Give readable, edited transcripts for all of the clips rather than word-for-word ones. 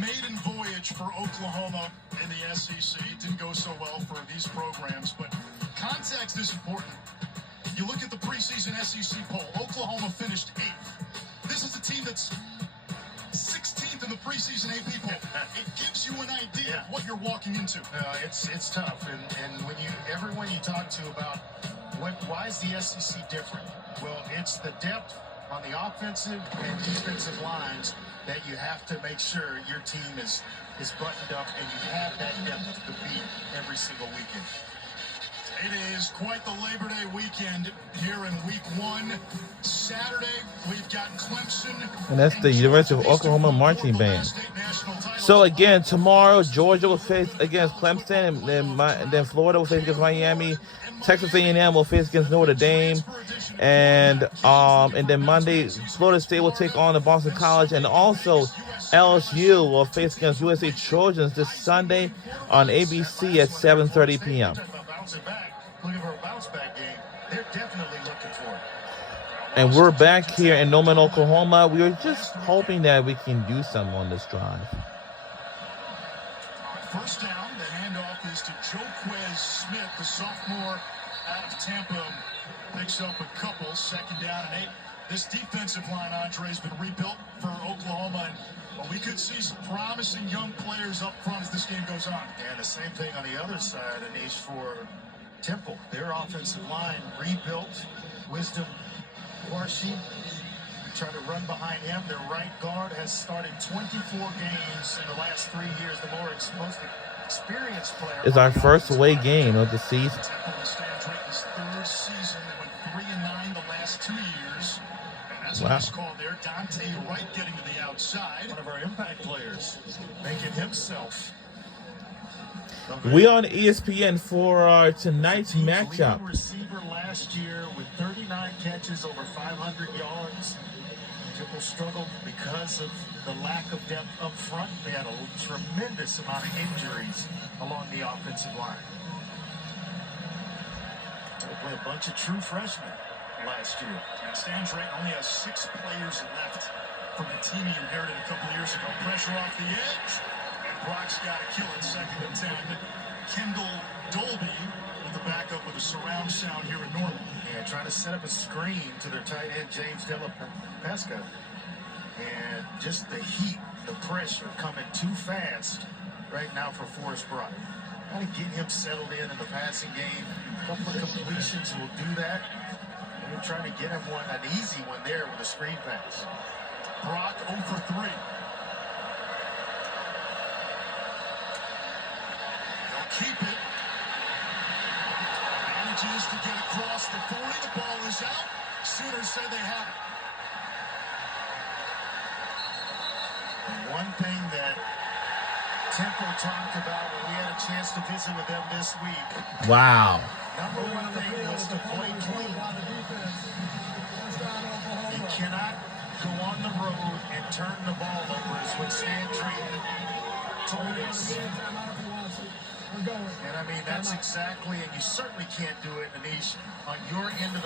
maiden voyage for Oklahoma in the SEC. It didn't go so well for these programs, but context is important. You look at the preseason SEC poll, Oklahoma finished 8th. This is a team that's 16th in the preseason AP poll. It gives you an idea of what you're walking into. It's tough, and when everyone you talk to about why is the SEC different? Well, it's the depth on the offensive and defensive lines that you have to make sure your team is buttoned up and you have that depth to compete every single weekend. It is quite the Labor Day weekend here in week 1. Saturday, we've got Clemson. And that's the University of Oklahoma marching band. So again, tomorrow, Georgia will face against Clemson, and then Florida will face against Miami. Texas A&M will face against Notre Dame. And then Monday, Florida State will take on the Boston College. And also, LSU will face against USA Trojans this Sunday on ABC at 7:30 p.m. Looking for a bounce-back game. They're definitely looking for it. And we're back here in Norman, Oklahoma. We were just hoping that we can do something on this drive. First down, the handoff is to Joquez Smith, the sophomore out of Tampa. Picks up a couple, 2nd down and 8. This defensive line, Andre, has been rebuilt for Oklahoma, and we could see some promising young players up front as this game goes on. And the same thing on the other side, Anish, for Temple. Their offensive line rebuilt. Wisdom Warshi trying to run behind him. Their right guard has started 24 games in the last 3 years. The most experienced player. It's our first away game of the season. Temple and Stan Drayton's 3rd season. They went 3-9 the last 2 years. And that's a nice call there. Dante Wright getting to the outside. One of our impact players making himself. We on ESPN for tonight's matchup. Receiver last year with 39 catches, over 500 yards. Temple struggled because of the lack of depth up front. They had a tremendous amount of injuries along the offensive line. They played a bunch of true freshmen last year. And Stan Drayton only has 6 players left from the team he inherited a couple years ago. Pressure off the edge. Brock's got to kill it, 2nd and 10. Kendall Dolby with the backup with a surround sound here in Norman. Yeah, trying to set up a screen to their tight end, James Della Pesca. And just the heat, the pressure coming too fast right now for Forrest Brock. Got to get him settled in the passing game. A couple of completions will do that. And we're trying to get him an easy one there with a screen pass. Brock 0 for 3. Keep it. Manages to get across the 40. The ball is out. Sooners say they have it. One thing that Temple talked about when we had a chance to visit with them this week. Wow. Number one thing was to play clean. You cannot go on the road and turn the ball over, is what Stan Drayton told us. And I mean, that's exactly, and you certainly can't do it, Anish, on your end of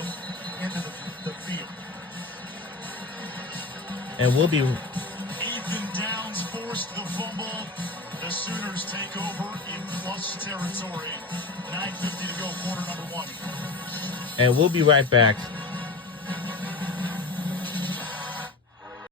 the field. And we'll be. Ethan Downs forced the fumble. The Sooners take over in plus territory. 9:50 to go, quarter number 1. And we'll be right back.